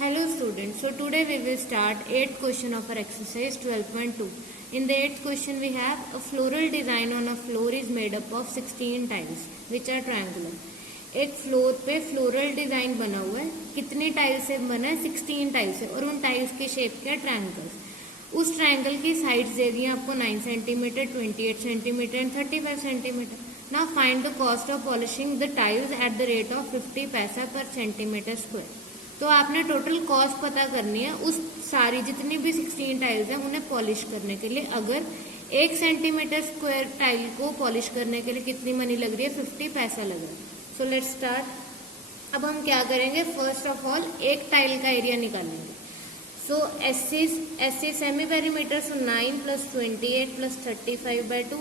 Hello students, so today we will start 8th question of our exercise 12.2. In the 8th question we have a floral design on a floor is made up of 16 tiles which are triangular. एक floor पे floral design बना हुआ है, कितने tile से बना है? 16 tile से, और उन टाइल्स के शेप क्या? ट्रायंगल्स। उस ट्रायंगल की साइड्स दे दी आपको 9 centimetre, 28 centimetre and 35 centimetre. Now find the cost of polishing the tiles at the rate of 50 पैसा पर सेंटीमीटर स्क्वायर। तो आपने टोटल कॉस्ट पता करनी है उस सारी जितनी भी 16 टाइल्स हैं उन्हें पॉलिश करने के लिए। अगर 1 सेंटीमीटर स्क्वायर टाइल को पॉलिश करने के लिए कितनी मनी लग रही है? 50 पैसा लग रहा है। So let's start. अब हम क्या करेंगे? फर्स्ट ऑफ ऑल एक टाइल का एरिया निकालेंगे। So S semi perimeter, so 9 + 28 + 35/2।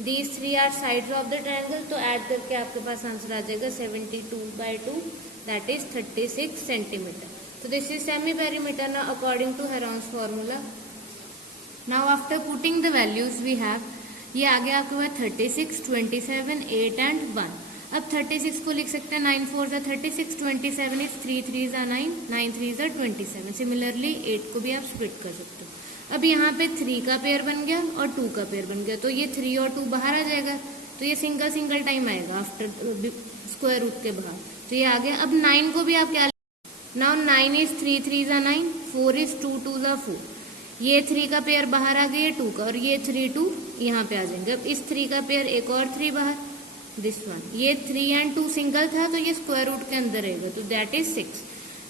These 3 are sides of the triangle. तो ऐड करके आपके पास आंसर आ जाएगा 72/2, that is 36 centimeter. So this is semi perimeter now according to Heron's formula. Now after putting the values we have, ये आ गया आपके पास 36, 27, 8 and 1. अब 36 को लिख सकते हैं 9 4s are 36, 27 is 3 3s are 9, 9 3s are 27. Similarly 8 को भी आप स्प्लिट कर सकते हो। अब यहाँ पे 3 का पेयर बन गया और 2 का पेयर बन गया, तो ये 3 और 2 बाहर आ जाएगा, तो ये सिंगल टाइम आएगा आफ्टर स्क्वायर रूट के बाहर, तो ये आ गया। अब 9 को भी आप क्या, now 9 is 3 3s are 9, 4 is 2 2s are 4। ये 3 का पेयर बाहर आ गया, ये 2 का, और ये 3 2 यहाँ पे आ जाएंगे। अब इस 3 का पेयर एक और 3 बाहर, दिस वन, ये 3 and 2 सिंगल था तो ये स्क्वायर रूट के अंदर रहेगा, तो दैट इज 6।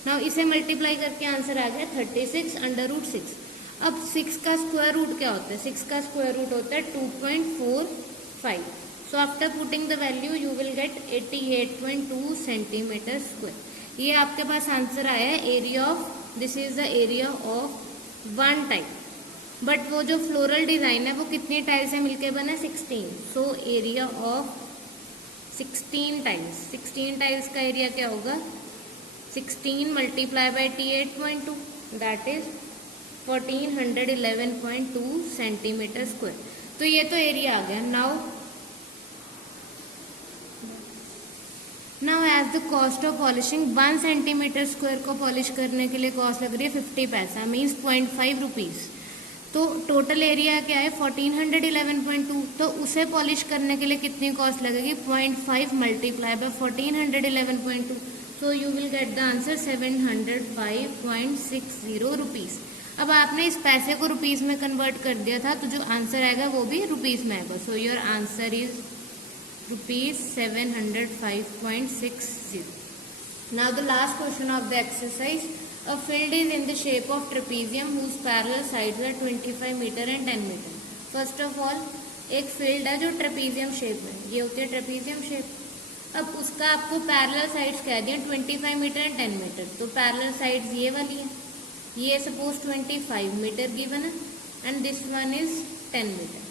नाउ इसे मल्टीप्लाई करके आंसर आ गया 36 √ 6। अब 6 का स्क्वायर रूट क्या होता है? 6 का स्क्वायर रूट होता है 2.45। So after putting the value you will get 88.2 centimetre square. ये आपके पास आंसर आया है area of, this is the area of 1 tile. But वो जो फ्लोरल डिजाइन है वो कितनी टाइल से मिलके बना है? 16। So area of 16 tiles, 16 tiles का एरिया क्या होगा? 16 × 88.2, दैट इज 1411.2 सेंटीमीटर स्क्वायर। तो ये तो एरिया आ गया। Now as the cost of polishing, 1 centimetre square को पॉलिश करने के लिए कॉस्ट लग रही है 50 पैसा, मीन्स 0.5 रुपीज। तो टोटल एरिया क्या है? 1411.2। तो उसे पॉलिश करने के लिए कितनी कॉस्ट लगेगी? 0.5 × 1411.2। So you will get the answer 705.60 rupees. अब आपने इस पैसे को रुपीज में कन्वर्ट कर दिया था, तो जो आंसर आएगा वो भी रुपीज में आएगा। So your answer is rupees 705.60. Now the last question of the exercise. A field is in the shape of trapezium whose parallel sides are 25 meter and 10 meter. First of all, एक field है जो trapezium shape है, ये होती है trapezium shape. अब उसका आपको पैरेलल साइड्स कह दिया 25 मीटर एंड 10 मीटर। तो पैरेलल साइड्स ये वाली है, ये सपोज 25 मीटर गिवन है and this one is 10 metre.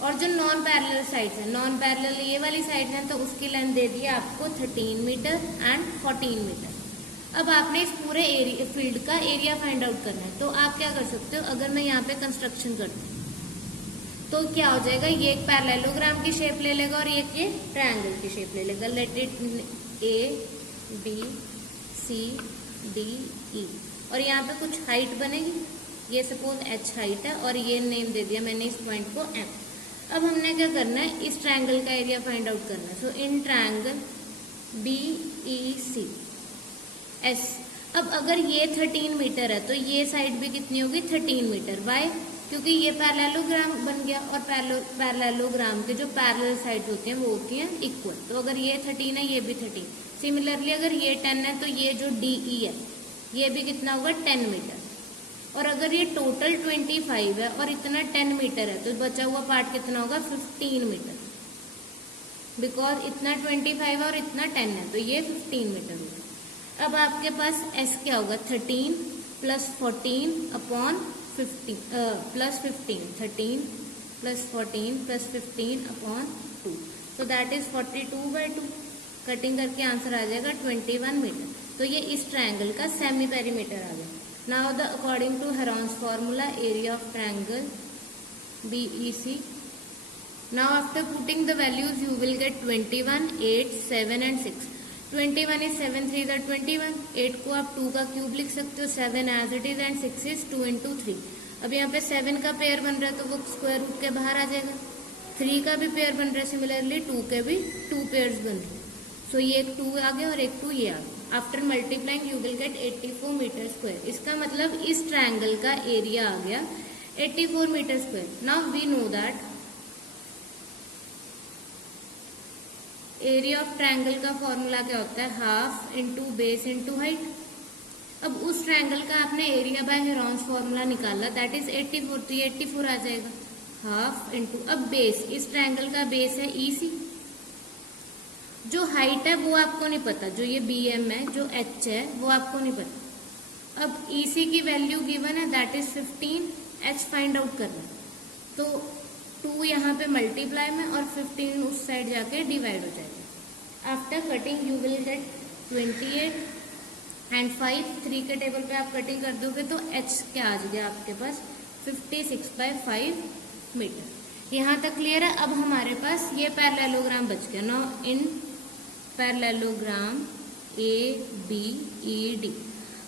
और जो नॉन पैरेलल साइड्स हैं, नॉन पैरेलल ये वाली साइड्स हैं, तो उसकी लेंथ दे दी है आपको 13 मीटर एंड 14 मीटर। अब आपने इस पूरे एरिया फील्ड का एरिया फाइंड आउट करना है, तो आप क्या कर सकते हो? अगर मैं यहाँ पे कंस्ट्रक्शन करती हूँ तो क्या हो जाएगा? ये एक पैरेललोग्राम की शेप ले लेगा और ये ट्रायंगल की शेप ले लेगा। लेट इट ABCDE, और यहाँ पे कुछ हाइट बनेगी, ये सपोज H हाइट है और ये नेम दे दिया मैंने इस पॉइंट को M। अब हमने क्या करना है? इस ट्रायंगल का एरिया फाइंड आउट करना है। सो इन ट्रायंगल BECS, अब अगर ये 13 मीटर है तो ये साइड भी कितनी होगी? 13 मीटर। वाई? क्योंकि ये पैरेललोग्राम बन गया, और पैरेललोग्राम के जो पैरेलल साइड्स होती हैं वो होती हैं इक्वल। तो अगर ये 13 है, ये भी 13। सिमिलरली अगर ये 10 है तो ये जो DE है ये भी कितना होगा? 10 मीटर। और अगर ये टोटल 25 है और इतना 10 मीटर है तो बचा हुआ पार्ट कितना होगा? 15 मीटर, बिकॉज इतना 25 है और इतना 10 है, तो ये 15 मीटर होगा। अब आपके पास S क्या होगा? 13 + 14 upon 15 + 15, 13 + 14 + 15 upon 2, so that is 42/2। Cutting करके आंसर आ जाएगा 21 मीटर। तो ये इस ट्रायंगल का सेमी पेरीमीटर आ गया। Now according to Heron's formula, area of triangle BEC. Now after putting the values you will get 21, 8, 7 and 6. 21 is 7 3 the 21. 8 को आप 2 का क्यूब लिख सकते हो, 7 as it is, and 6 is 2 into 3. अब यहाँ पे 7 का पेयर बन रहा है तो वो स्क्वायर रूट के बाहर आ जाएगा. 3 का भी पेयर बन रहा है, सिमिलरली 2 के भी 2 पेयर्स बन रहे हैं. सो ये एक 2 आ गया और एक 2 ये आ गया. After multiplying you will get 84 metre square. इसका मतलब इस ट्रायंगल का एरिया आ गया 84 metre square. Now we know that area of triangle का फॉर्मूला क्या होता है, half into base into height. अब उस ट्रायंगल का आपने एरिया बाय हेरॉन्स फॉर्मूला निकाला, दैट इज 84. तो ये 84 आ जाएगा. हाफ इंटू, अब बेस, इस ट्रायंगल का बेस है EC. जो हाइट है वो आपको नहीं पता, जो ये BM है, जो H है वो आपको नहीं पता. अब EC की वैल्यू गिवन है, that is 15. H find out करना, तो 2 यहाँ पे मल्टीप्लाई में और 15 उस साइड जाके डिवाइड हो जाएगा. After cutting you will gate 28 and 5. 3 के टेबल पे आप कटिंग कर दोगे तो H क्या आ जाएगा आपके पास, 56/5 मीटर. यहाँ तक क्लियर है. अब हमारे पास ये पैरेललोग्राम बच गया. Now in parallelogram ABED.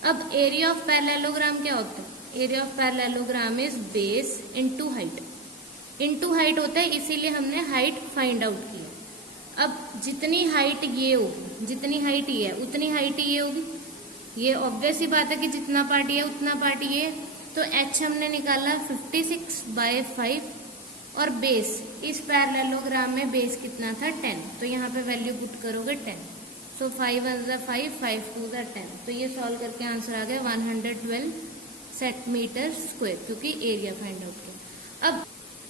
अब एरिया ऑफ पैरेललोग्राम क्या होता है, area of parallelogram is base into height. Into height होता है, इसीलिए हमने हाइट फाइंड आउट किया. अब जितनी हाइट ये होगी, जितनी हाइट ये है उतनी हाइट ये होगी. ये ऑब्वियस ही बात है कि जितना पार्ट ये उतना पार्ट ये. तो H हमने निकाला 56/5 और बेस, इस पैरेललोग्राम में बेस कितना था, 10. तो यहाँ पे वैल्यू पुट करोगे 10. सो 5 1 is 5, 5 2 is 10. तो ये सॉल्व करके आंसर आ गया 112 सेंटीमीटर स्क्वायर, क्योंकि एरिया फाइंड आउट किया. अब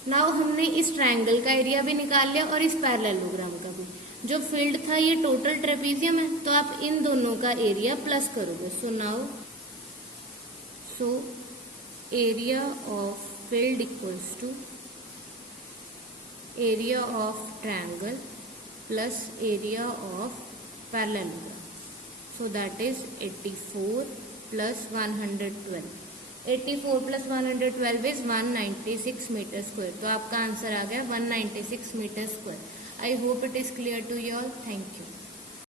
नाउ हमने इस ट्रायंगल का एरिया भी निकाल लिया और इस पैरेललोग्राम का भी. जो फील्ड था ये टोटल ट्रेपीजियम है, तो आप इन दोनों का एरिया प्लस करोगे. So now area of field equals to area of triangle plus area of parallelogram. So that is 84 plus 112. 84 plus 112 is 196 metre square. तो आपका आंसर आ गया 196 metre square. I hope it is clear to you all. Thank you.